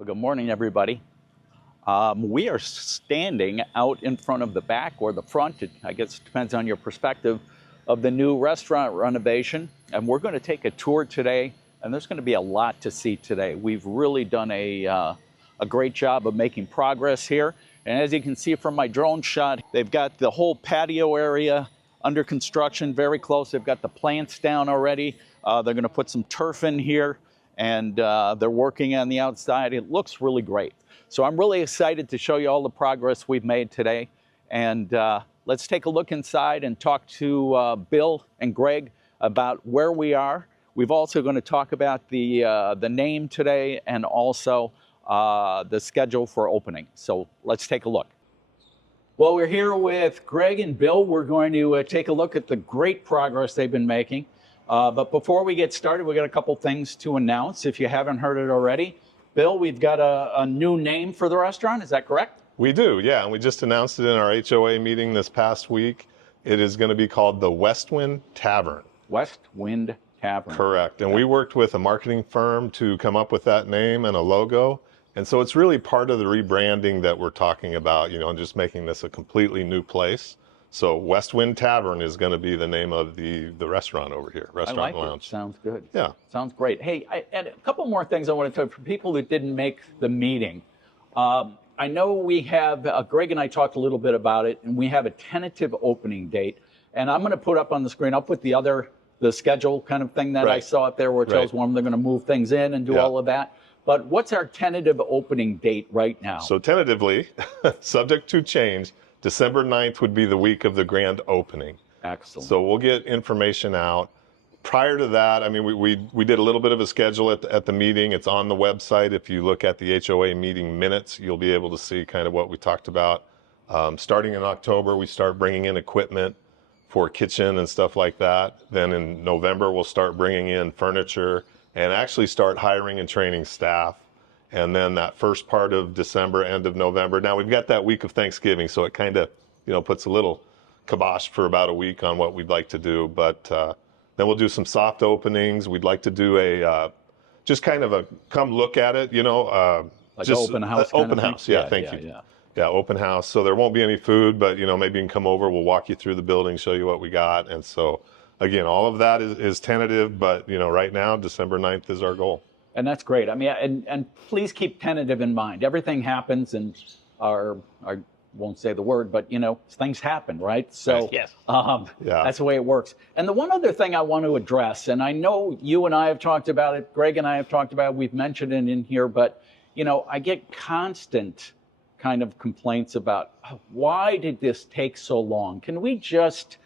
Well, good morning, everybody. We are standing out in front of the back or the front, I guess it depends on your perspective, of the new restaurant renovation. And we're going to take a tour today, and there's going to be a lot to see today. We've really done a great job of making progress here. And as you can see from my drone shot, they've got the whole patio area under construction, very close. They've got the plants down already. They're going to put some turf in here, and they're working on the outside. It looks really great. So I'm really excited to show you all the progress we've made today. And let's take a look inside and talk to Bill and Greg about where we are. We've also going to talk about the name today and also the schedule for opening. So let's take a look. Well, we're here with Greg and Bill. We're going to take a look at the great progress they've been making. But before we get started, we got a couple things to announce if you haven't heard it already. Bill, we've got a new name for the restaurant. Is that correct? We do, yeah. And we just announced it in our HOA meeting this past week. It is going to be called the West Wind Tavern. West Wind Tavern. Correct. And we worked with a marketing firm to come up with that name and a logo. And so it's really part of the rebranding that we're talking about, and just making this a completely new place. So West Wind Tavern is going to be the name of the restaurant over here, restaurant and lounge. Sounds good. Yeah. Sounds great. Hey, and a couple more things I want to talk for people that didn't make the meeting. I know we have, Greg and I talked a little bit about it, and we have a tentative opening date. And I'm going to put up on the screen, I'll put the schedule kind of thing that I saw up there where it tells when they're going to move things in and do all of that. But what's our tentative opening date right now? So tentatively, subject to change, December 9th would be the week of the grand opening. Excellent. So we'll get information out. Prior to that, I mean, we did a little bit of a schedule at the meeting. It's on the website. If you look at the HOA meeting minutes, you'll be able to see kind of what we talked about. Starting in October, we start bringing in equipment for kitchen and stuff like that. Then in November, we'll start bringing in furniture and actually start hiring and training staff. And then that first part of December, end of November. Now we've got that week of Thanksgiving, so it kind of, puts a little kibosh for about a week on what we'd like to do. But then we'll do some soft openings. We'd like to do a, just kind of a come look at it, like just open house. Open house, yeah, thank you. Yeah, open house. So there won't be any food, but maybe you can come over. We'll walk you through the building, show you what we got. And so again, all of that is tentative, but right now, December 9th is our goal. And that's great. I mean, and please keep tentative in mind. Everything happens, and I won't say the word, but things happen, right? So yes. That's the way it works. And the one other thing I want to address, and I know you and I have talked about it, Greg and I have talked about it, we've mentioned it in here, but I get constant kind of complaints about why did this take so long? Can we just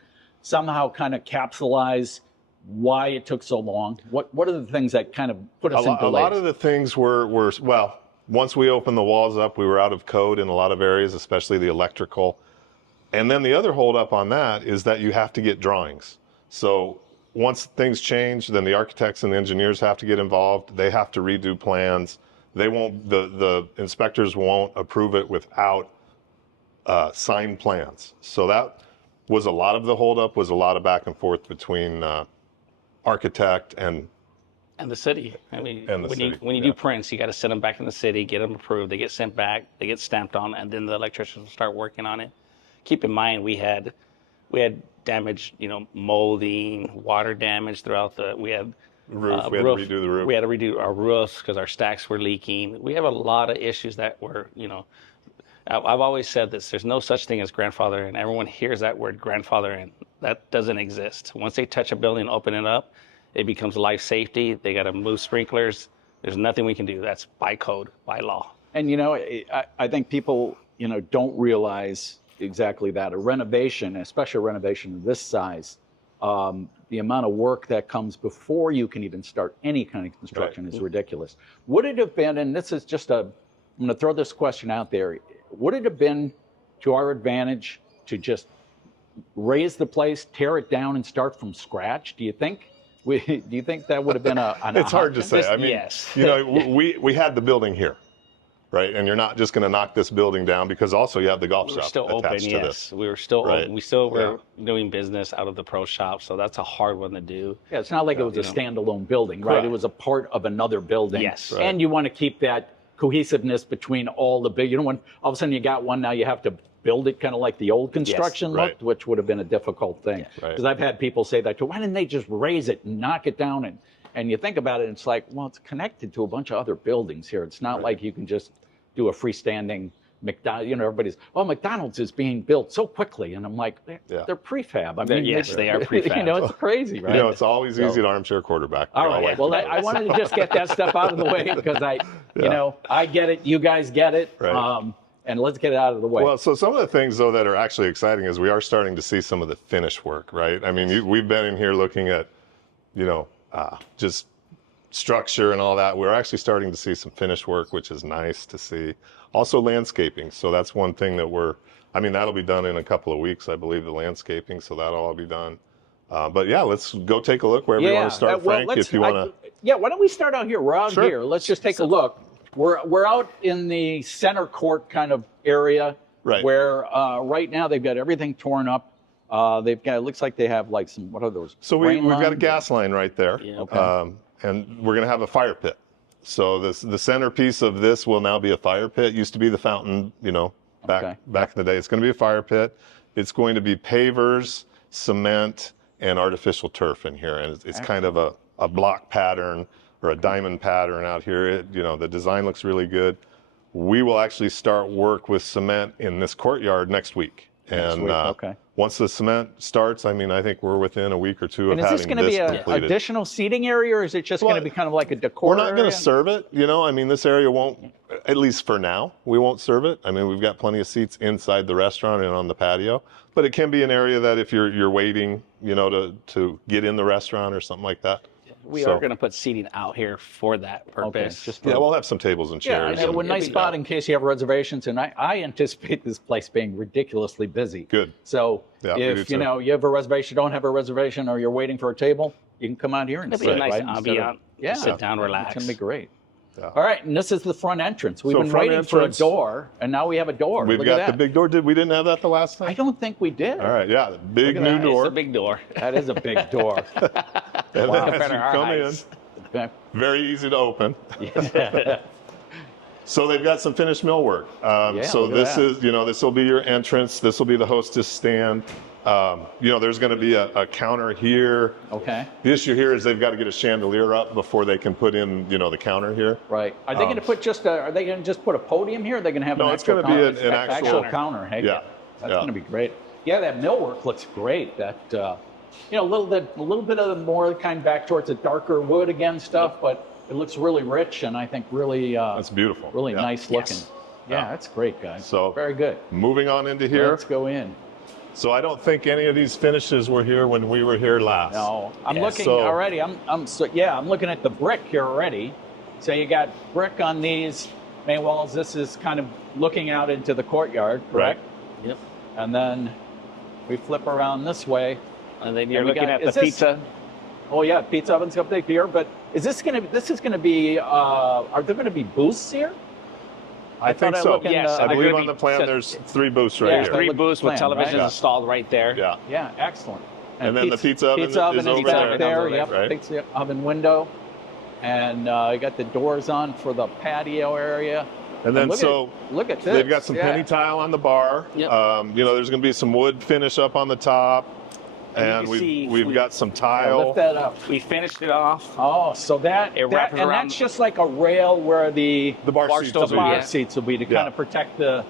somehow kind of capsulize why it took so long? What are the things that kind of put us in delays? A lot of the things were well, once we opened the walls up, we were out of code in a lot of areas, especially the electrical. And then the other holdup on that is that you have to get drawings. So once things change, then the architects and the engineers have to get involved. They have to redo plans. They won't, the inspectors won't approve it without signed plans. So that was a lot of the holdup, was a lot of back and forth between architect and the city. I mean, when you do prints, you got to send them back in the city, get them approved. They get sent back, they get stamped on, and then the electricians will start working on it. Keep in mind, we had damage, molding, water damage throughout we had to redo the roof. We had to redo our roofs because our stacks were leaking. We have a lot of issues that were, I've always said this, there's no such thing as grandfather in. Everyone hears that word grandfather in. That doesn't exist. Once they touch a building and open it up, it becomes life safety. They got to move sprinklers. There's nothing we can do. That's by code, by law. And, I think people, don't realize exactly that. A renovation, especially a renovation of this size, the amount of work that comes before you can even start any kind of construction is ridiculous. Would it have been, and this is just I'm going to throw this question out there, would it have been to our advantage to just raise the place, tear it down, and start from scratch? Do you think? Do you think that would have been an It's hard to say. I mean, yes. we had the building here, right? And you're not just going to knock this building down because also you have the golf shop still open, attached to this. We were still open. We still were doing business out of the pro shop, so that's a hard one to do. Yeah, it's not like it was a standalone building, right? Correct. It was a part of another building. Yes. And you want to keep that cohesiveness between all the big, when all of a sudden you got one, now you have to build it kind of like the old construction right. looked, which would have been a difficult thing. Because Right. I've had people say that, why didn't they just raise it and knock it down? And you think about it, it's like, well, it's connected to a bunch of other buildings here. It's not like you can just do a freestanding McDonald's. Everybody's, McDonald's is being built so quickly. And I'm like, they're prefab. I mean, yes, they are prefab. It's crazy, right? It's always easy to armchair quarterback. All right. Well, I wanted to just get that stuff out of the way because I get it. You guys get it. Right. And let's get it out of the way. Well, so some of the things, though, that are actually exciting is we are starting to see some of the finish work, right? I mean, we've been in here looking at, just structure and all that. We're actually starting to see some finish work, which is nice to see. Also landscaping. So that's one thing that that'll be done in a couple of weeks, I believe, the landscaping. So that'll all be done. But yeah, let's go take a look wherever you want to start, Frank, if you want to. Yeah, why don't we start out here? We're out here. Let's just take a look. We're out in the center court kind of area, right? Where right now they've got everything torn up. They've got, it looks like they have like some, what are those? So we've got a gas line right there, and we're going to have a fire pit. So the centerpiece of this will now be a fire pit. It used to be the fountain, back in the day. It's going to be a fire pit. It's going to be pavers, cement, and artificial turf in here, and it's kind of a block pattern or a diamond pattern out here. The design looks really good. We will actually start work with cement in this courtyard next week. And once the cement starts, I think we're within a week or two of having this completed. And is this going to be an additional seating area, or is it just going to be kind of like a decor area? We're not going to serve it. This area won't, at least for now, we won't serve it. We've got plenty of seats inside the restaurant and on the patio. But it can be an area that if you're waiting, to get in the restaurant or something like that. We are going to put seating out here for that purpose. We'll have some tables and chairs. Yeah, a nice spot in case you have reservations. And I anticipate this place being ridiculously busy. Good. So if you have a reservation, don't have a reservation, or you're waiting for a table, you can come out here and sit. It'll be a nice ambient. Sit down, relax. It's going to be great. Yeah. All right, and this is the front entrance. We've been front waiting for a door, and now we have a door. We've got the big door. We didn't have that the last time? I don't think we did. All right, the big new door. It's a big door. That is a big door. And wow. As you come in, very easy to open. So they've got some finished millwork. So this is, this will be your entrance. This will be the hostess stand. There's going to be a counter here. Okay. The issue here is they've got to get a chandelier up before they can put in, the counter here. Right. Are they going to put are they going to just put a podium here? Or are they going to have an actual counter? No, it's going to be an actual counter. Hey, yeah. That's going to be great. Yeah, that millwork looks great. That, a little bit of the more kind back towards the darker wood again stuff, but it looks really rich and I think really that's beautiful. Really nice looking. Yes. Yeah, that's great, guys. So very good. Moving on into here. Let's go in. So I don't think any of these finishes were here when we were here last. No, I'm looking already. I'm looking at the brick here already. So you got brick on these main walls. This is kind of looking out into the courtyard, correct? Right. Yep. And then we flip around this way. And then you're looking at the pizza. Oh yeah, pizza oven's up here. But is this going to be? Are there going to be booths here? I think so. Yes, I believe on the plan there's 3 booths right here. 3 booths with televisions installed right there. Yeah. Yeah, excellent. And then the pizza oven is over there. Yep, right? Pizza oven window. And you got the doors on for the patio area. And then look at this. They've got some penny tile on the bar. Yep. There's going to be some wood finish up on the top. And we've got some tile. Lift that up. We finished it off. Oh, so that's just like a rail where the bar seats will be to kind of protect the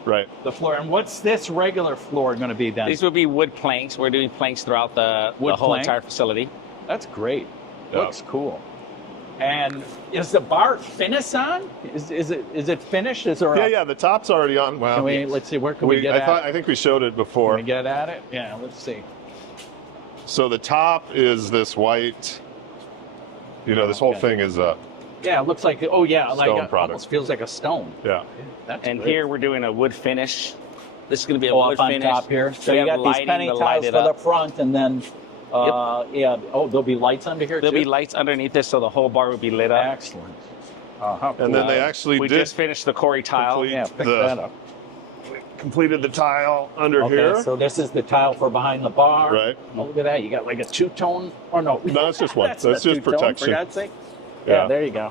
floor. And what's this regular floor going to be then? These will be wood planks. We're doing planks throughout the whole entire facility. That's great. Looks cool. And is the bar finish on? Is it finished? Is there? Yeah. The top's already on. Well, let's see. Where can we get at? I think we showed it before. Can we get at it? Yeah. Let's see. So the top is this white. This whole thing is a. Yeah, it looks like stone product. Almost feels like a stone. Yeah. That's and great. here we're doing a wood finish. This is going to be a wood on finish. Top here. So you got these penny tiles for the front, and then there'll be lights under here. There'll be lights underneath this, so the whole bar will be lit up. Excellent. And then they actually we just finished the Corey tile. Pick that up. Completed the tile under here. So this is the tile for behind the bar. Right. Oh, look at that. You got like a 2-tone, or no? No, it's just one. That's just protection. protection. For God's sake. Yeah, there you go.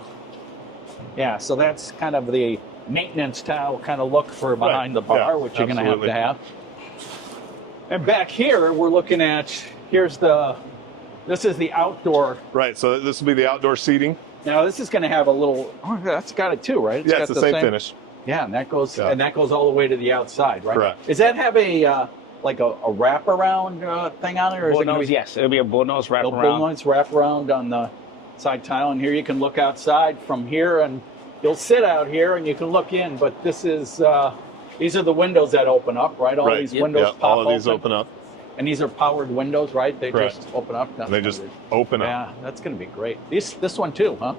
Yeah, so that's kind of the maintenance tile kind of look for behind the bar, Yeah, which you're going to absolutely. have. And back here, we're looking at, this is the outdoor. Right, so this will be the outdoor seating. Now this is going to have a little, that's got it too, right? Yeah, got it's the same finish. Yeah, and that goes Yeah. all the way to the outside, right? Correct. Does that have a like a wraparound thing on it, or is it going to be Yes, it'll be a bullnose wraparound. bullnose wraparound on the side tile? And here you can look outside from here, and you'll sit out here and you can look in. But this is these are the windows that open up, right? All Right. these Yep. windows Yeah, pop all of these open up. and these are powered windows, right? They Correct. just open up. And they just open up. Yeah, that's going to be great. This one too, huh?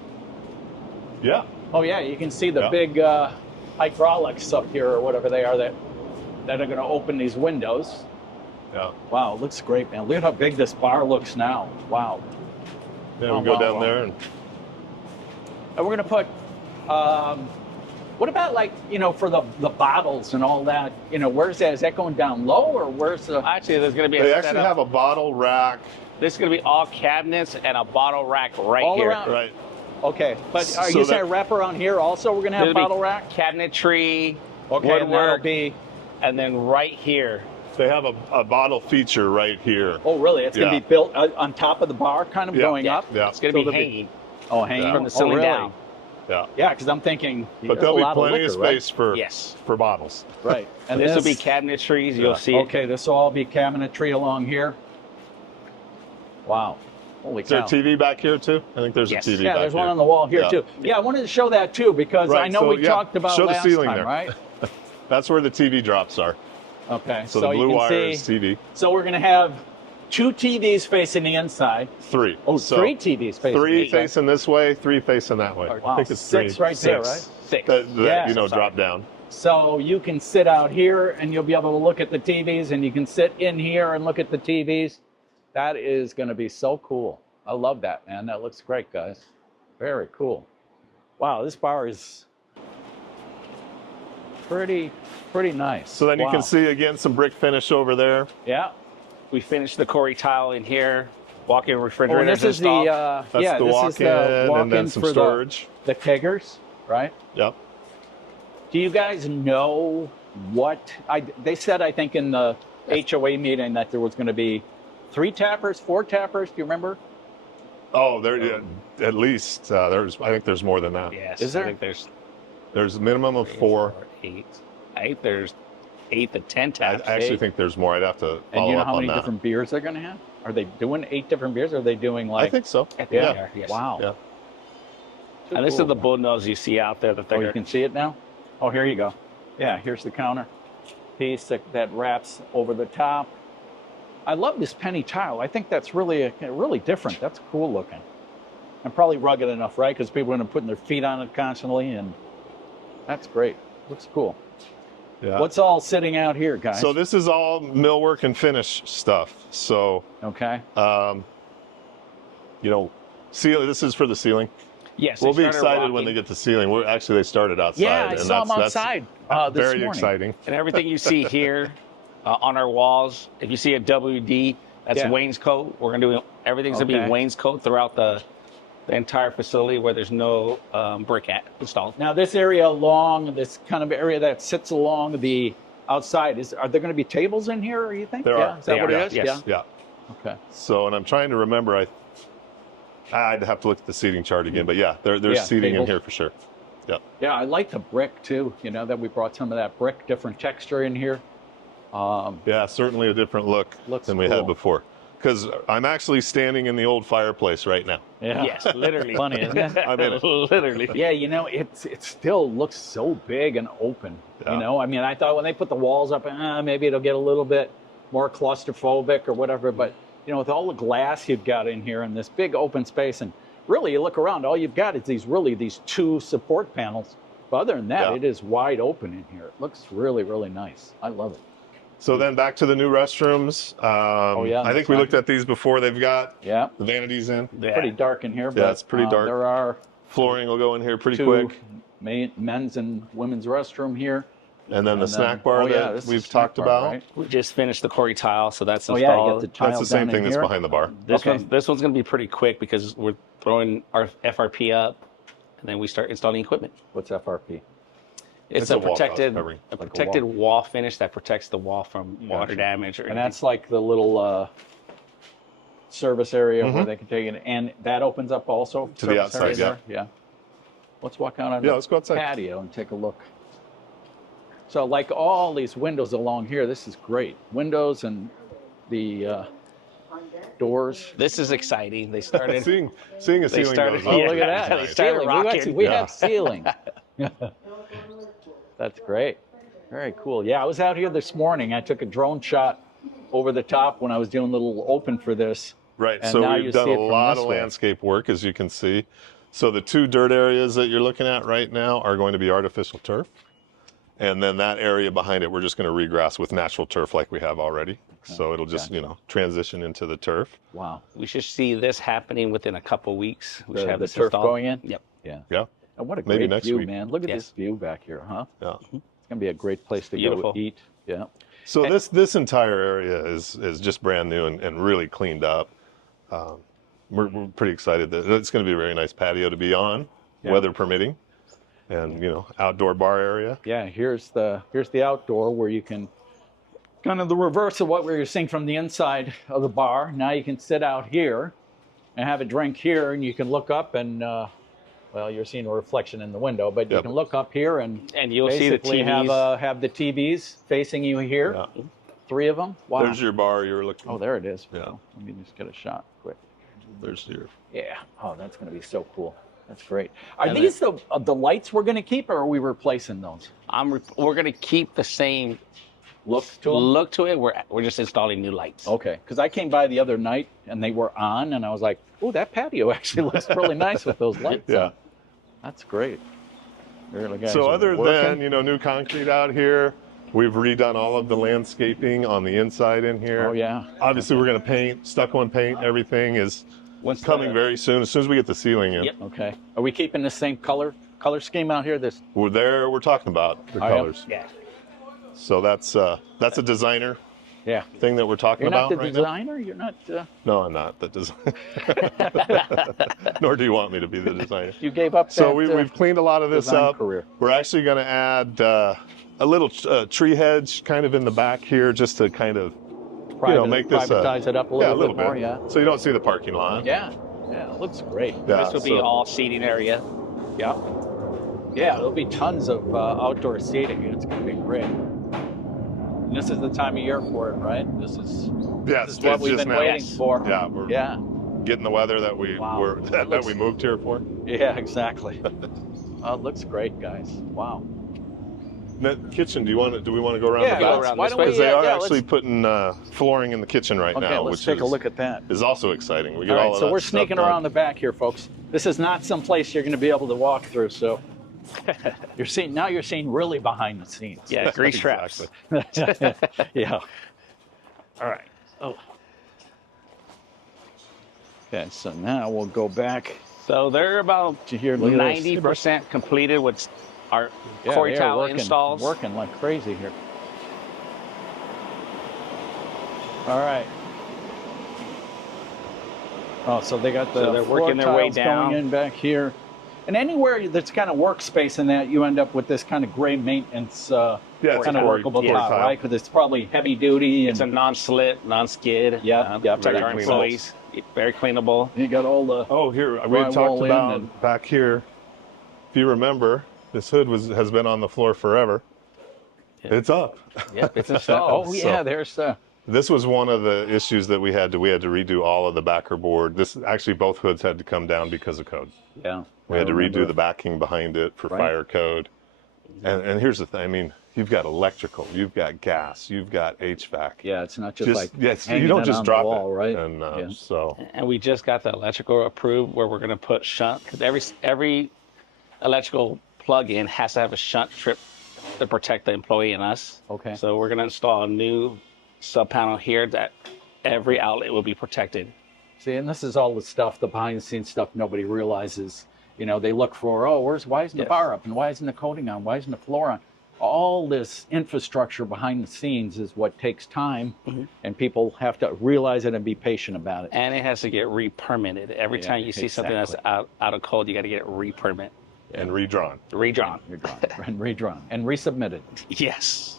Yeah. Oh yeah, you can see the Yeah. big hydraulics up here or whatever they are that are going to open these windows. Yeah. Wow, it looks great, man. Look at how big this bar looks now. Wow. Yeah, Oh, we go wow, down wow. there and And we're going to put, what about like, for the bottles and all that, where's that? Is that going down low or where's the... Actually, there's going to be a they actually setup. have a bottle rack. This is going to be all cabinets and a bottle rack right All here. around? Right. Okay, but are So you that- saying wrap around here also we're going to have There'll be bottle rack? Cabinetry, Okay, and that'll woodwork, be... and then right here. They have a bottle feature right here. Oh, really? It's going to Yeah. be built on top of the bar, kind of Yeah. going Yeah. up? Yeah. It's going So to be there'll be- hanging Oh, hanging Yeah. from the ceiling really? down. Yeah. Yeah, because I'm thinking... But there's there'll a be lot plenty liquor, of space for Yes. for bottles. Right. And this will be cabinetries. You'll Yeah. see it. Okay, this will all be cabinetry along here. Wow. Holy Is there a cow. TV back here too? I think there's Yes. a TV Yeah, back there's here. one on the wall here Yeah. too. Yeah, I wanted to show that too because I Right, know so, we yeah, talked about show the last ceiling time, there. right? That's where the TV drops are. Okay, So the you blue can wire see, is TV. So we're going to have 2 TVs facing the inside. 3. Oh, So 3 TVs facing the 3 inside. facing this way, 3 facing that way. Wow, I think it's 6 3. right there, right? 6. That Yeah. drop down. So you can sit out here and you'll be able to look at the TVs, and you can sit in here and look at the TVs. That is going to be so cool. I love that, man. That looks great, guys. Very cool. Wow, this bar is pretty nice. So then you Wow. can see again some brick finish over there. Yeah. We finished the Corey tile in here. Walk-in Oh, refrigerator this is installed. the That's yeah, the this is walk-in the walk-in and then some for storage. the keggers, right? Yep. Do you guys know what they said? I think in the HOA meeting that there was going to be 3 tappers, 4 tappers. Do you remember? Oh, there at least there's. I think there's more than that. Yes. Is there? I think there's There's a minimum of 4. 8. I think there's 8 to 10 I taps. actually 8. think there's more. I'd have to And follow you know up how on many that. different beers they're going to have? Are they doing 8 different beers? Or are they doing I like? think so. I think Yeah. they are, yes. Wow. Yeah. Too And this cool. is the bullnose you see out there that Oh, they're you can see it now? Oh, here you go. Yeah, here's the counter piece that wraps over the top. I love this penny tile. I think that's really different. That's cool looking. And probably rugged enough, right? Because people are going to put their feet on it constantly, and that's great. Looks cool. Yeah. What's all sitting out here, guys? So this is all millwork and finish stuff. So Okay. this is for the ceiling. Yes. We'll they be started excited when walking. they get to ceiling. They started outside. Yeah, I and saw them outside that's this very morning. exciting. And everything you see here on our walls, if you see a WD, that's Yeah. wainscot. We're going to do everything's going to Okay. be wainscot throughout the entire facility where there's no brick installed. Now, this area along, this kind of area that sits along the outside, are there going to be tables in here, you think? There yeah? are. Is that They what are, it is? yes. Yeah. Okay. So, and I'm trying to remember. I'd have to look at the seating chart again, but yeah, there's Yeah, seating tables. in here for sure. Yeah. Yeah, I like the brick too. That we brought some of that brick, different texture in here. Yeah, certainly a different look Looks than we cool. had before. Because I'm actually standing in the old fireplace right now. Yeah. Yes, literally. Funny, isn't it? I'm in it. Literally. Yeah, it still looks so big and open. Yeah. I mean, I thought when they put the walls up, maybe it'll get a little bit more claustrophobic or whatever. But with all the glass you've got in here and this big open space, and really you look around, all you've got is these 2 support panels. But other than that, Yeah. it is wide open in here. It looks really, really nice. I love it. So then back to the new restrooms. yeah, I think we looked at these before. They've got Yeah. the vanities in. Yeah. Pretty dark in here, but it's pretty dark. there are Flooring will go in here pretty 2 quick. men's and women's restroom here. And then the And snack bar this that is we've the snack talked bar, about. right? We just finished the Corey tile, so that's Oh installed. yeah, you got the tile That's the same down thing in that's here. behind the bar. This Okay. one's going to be pretty quick because we're throwing our FRP up. and then we start installing equipment. What's FRP? It's a a wall protected, covering. a Like a protected wall finish that protects the wall from water damage or And anything. that's like the little service area where they can take it, and that opens up also To the service area outside, yeah. there? Yeah. Let's walk out on Yeah, the let's go outside. patio and take a look. So like all these windows along here, this is great. Windows and the doors. This is exciting. They started. Seeing a ceiling started- goes up. Oh, Yeah, look at that. they started Ceiling. rocking. We Yeah. have ceiling. That's great. Very cool. Yeah, I was out here this morning. I took a drone shot over the top when I was doing a little open for this. Right, And so now you we've done see a it from lot this of way. landscape work, as you can see. So the 2 dirt areas that you're looking at right now are going to be artificial turf. And then that area behind it, we're just going to regrass with natural turf like we have already. So it'll just, transition into the turf. Wow. We should see this happening within a couple weeks. We should have The this turf installed. going in? Yep. Yeah. Yeah, And what a Maybe great next view, week. man. Look at Yes. this view back here, huh? yeah. It's going to be a great place to Beautiful. go eat. Yeah. So this entire area is just brand new and really cleaned up. We're pretty excited that it's going to be a very nice patio to be on, weather permitting, and outdoor bar area. Yeah, here's the outdoor where you can kind of the reverse of what we were seeing from the inside of the bar. Now you can sit out here and have a drink here, and you can look up and well, you're seeing a reflection in the window, but you Yep. can look up here and you'll see the basically TVs. have the TVs facing you here. Yeah. 3 of them. Wow. There's your bar you were looking. Oh, there it is. Yeah. Let me just get a shot quick. There's your. Yeah. Oh, that's going to be so cool. That's great. Are And these the lights we're going to keep, or are we replacing those? We're going to keep the same Look to 'em? look to it. We're just installing new lights. Okay, because I came by the other night and they were on, and I was like, "Oh, that patio actually looks really nice with those lights." Yeah. on." That's great. There the guys So are other working. than new concrete out here, we've redone all of the landscaping on the inside in here. Oh yeah. Obviously, we're going to paint, stucco and paint. Everything is Once coming the- very soon. As soon as we get the ceiling in, Yep. Okay. Are we keeping the same color scheme out here? This. we're talking about the Oh, yeah. colors. Yeah. So that's a designer Yeah. thing that we're talking You're not about the right designer. You're not. No, I'm not the designer. Nor do you want me to be the designer. You gave up. So that, we've cleaned a lot of this design up. career. We're actually going to add a little tree hedge kind of in the back here, just to kind of make this privatize it up a little, bit more. Yeah. So you don't see the parking lot. Yeah. Yeah. It looks great. Yeah, This will be so- all seating area. Yeah. Yeah. There'll be tons of outdoor seating. It's going to be great. And this is the time of year for it, right? This is Yes, what it's we've just been now. waiting for. Yeah, we're Yeah. getting the weather that we Wow. that we moved here for. Yeah, exactly. Oh, it looks great, guys. Wow. The kitchen. Do we want to go around Yeah, the go back? around why this don't way. we? Because they are yeah, actually let's, putting flooring in the kitchen right okay, now, let's which take a look at that. is also exciting. We get All all right, of so that we're stuff sneaking done. around the back here, folks. This is not some place you're going to be able to walk through. So you're seeing really behind the scenes. Yeah, grease traps. Yeah. All right. Oh. Okay, so now we'll go back So they're about to here. Look at this. 90% completed with our Yeah, Corey they are tile working, installs. working like crazy here. All right. Oh, so they got the So they're floor working their way tiles down. going in back here. And anywhere that's kind of workspace in that, you end up with this kind of gray maintenance Yeah, it's kind of Corey- workable Corey top, tile. right? Because it's probably heavy duty. It's a And non-slip, non-skid. Yeah, protect very our cleanable. employees. Very cleanable. you got all the... Oh, here we Drywall talked in about and- back here. If you remember, this hood has been on the floor forever. Yeah. It's up. Yep, it's installed. Oh, yeah, there's... This was one of the issues that we had to redo all of the backer board. This actually both hoods had to come down because of code. yeah. We had I to redo remember. the backing behind it for Right. fire code. And here's the thing. I mean, you've got electrical, you've got gas, you've got HVAC. Yeah, it's not just like yes, hanging you don't it just on drop the wall, it. right? And Yeah. so And we just got the electrical approved where we're going to put shunt, because every electrical plug-in has to have a shunt strip to protect the employee and us. Okay. So we're going to install a new sub panel here that every outlet will be protected. See, and this is all the stuff, the behind-the-scenes stuff nobody realizes. You know, they look for, why isn't the Yeah. bar up? And why isn't the coating on? Why isn't the floor on? All this infrastructure behind the scenes is what takes time, and people have to realize it and be patient about it. And it has to get re-permitted. Every Yeah, time you see something that's exactly. out of code, you got to get it re-permit. and redrawn. Redrawn. Redrawn and redrawn and resubmitted. Yes.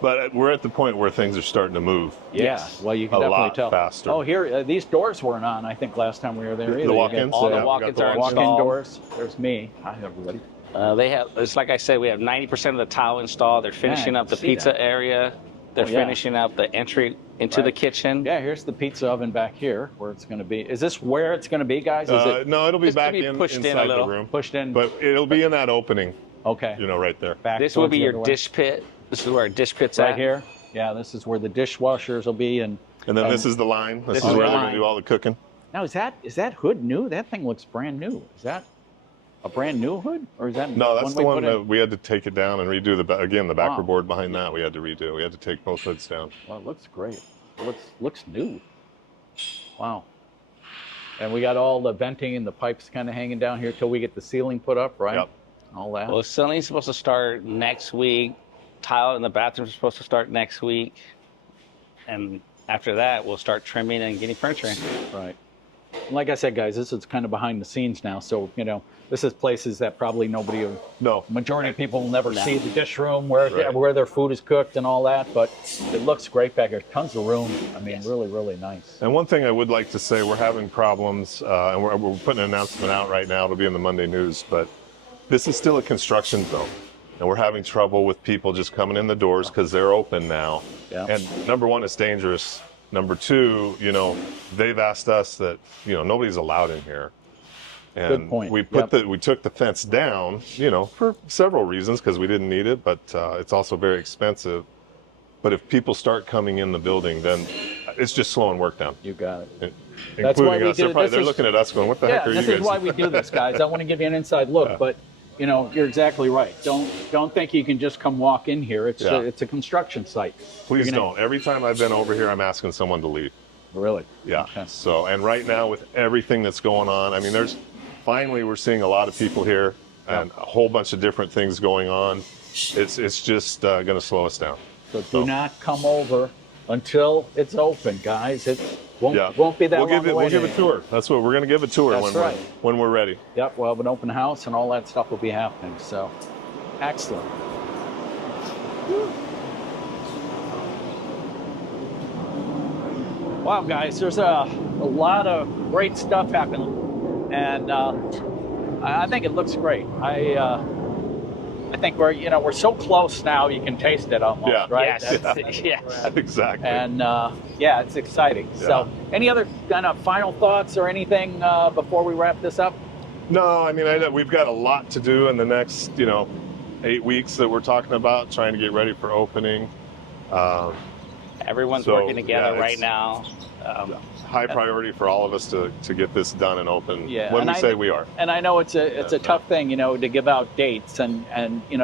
But we're at the point where things are starting to move. Yeah, well, you can A definitely lot tell. faster. Oh, here, these doors weren't on, I think, last time we were there either. The You walk-ins? got All the Yeah, we got walk-ins the are walk-in installed. doors. There's me. Hi, everybody. They have, it's like I said, we have 90% of the tile installed. They're finishing I up the can see pizza that. area. They're Oh, yeah. finishing up the entry into Right. the kitchen. Yeah, here's the pizza oven back here where it's going to be. Is this where it's going to be, guys? Is it No, it'll be It's gonna back be in pushed in a inside the little. room. pushed in? But it'll be in that opening, Okay. right there. Back This will towards be the your other way. dish pit. This is where our dish pit's Right at. here. Yeah, this is where the dishwashers will be. And And then this is the line. This This is is where the they're going line. to do all the cooking. now, is that hood new? That thing looks brand new. Is that a brand new hood, or is that No, that's the we one put in? that we had to take it down and redo the backer board behind that. We had to redo. We had to take both hoods down. Well, it looks great. It looks new. Wow. And we got all the venting and the pipes kind of hanging down here till we get the ceiling put up, right? Yep. All that. Well, ceiling's supposed to start next week. Tile in the bathroom is supposed to start next week. And after that, we'll start trimming and getting furniture in. Right. Like I said, guys, this is kind of behind the scenes now. So, this is places that probably No. majority of people will never see the dish room where Right. where their food is cooked and all that. But it looks great back there. Tons of room. I mean, really, really nice. And one thing I would like to say, we're having problems, and we're putting an announcement out right now. It'll be in the Monday news, but this is still a construction zone. And we're having trouble with people just coming in the doors because they're open now. Yeah. And number one, it's dangerous. Number two, they've asked us that, nobody's allowed in here. And Good point. we we took the fence down, for several reasons because we didn't need it, but it's also very expensive. But if people start coming in the building, then it's just slowing work down. You got it. Including why we us. They're, do- probably, this they're is- looking at us going, what the heck Yeah, are this you is guys why we do this, guys. I want to give you an inside look, Yeah. but you're exactly right. Don't think you can just come walk in here. It's Yeah. it's a construction site. Please You're gonna- don't. Every time I've been over here, I'm asking someone to leave. Really? Yeah. Okay. So, and right now with everything that's going on, I mean, finally we're seeing a lot of people here and a whole bunch of different things going on. It's just going to slow us down. So do not come over until it's open, guys. It won't Yeah. won't be that We'll long give it. away We'll give a today. tour. That's what we're going to give a tour That's right. when we're ready. Yep, we'll have an open house and all that stuff will be happening. So, excellent. Wow, guys, there's a lot of great stuff happening, and I think it looks great. I think we're so close now. You can taste it almost, Yeah. right? Yes. Yes. Exactly. And yeah, it's exciting. So, any other kind of final thoughts or anything before we wrap this up? No, I mean, we've got a lot to do in the next, 8 weeks that we're talking about, trying to get ready for opening. Everyone's So, working together yeah, right it's- now. High priority for all of us to get this done and open when and we say we are. And I know it's a tough thing, to give out dates, and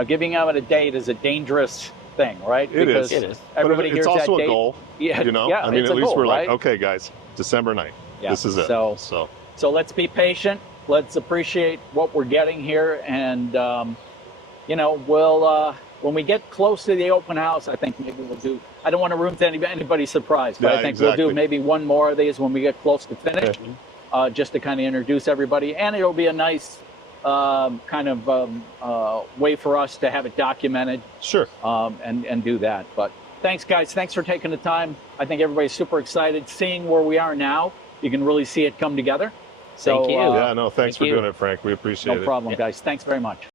giving out a date is a dangerous thing, right? It is. It is. Everybody But hears it's also that a date. goal. Yeah, yeah. I mean, it's at a least goal, we're right? like, okay, guys, December 9th. Yeah. This is it. So let's be patient. Let's appreciate what we're getting here, and we'll when we get close to the open house, I think maybe we'll do. I don't want to ruin anybody's surprise, but Yeah, I think we'll exactly. do maybe one more of these when we get close to finish, just to kind of introduce everybody, and it'll be a nice kind of way for us to have it documented. Sure. And do that. But thanks, guys. Thanks for taking the time. I think everybody's super excited seeing where we are now. You can really see it come together. So, Thank you. Yeah, no, thanks Thank for you. doing it, Frank. We appreciate no it. problem, guys. Thanks very much.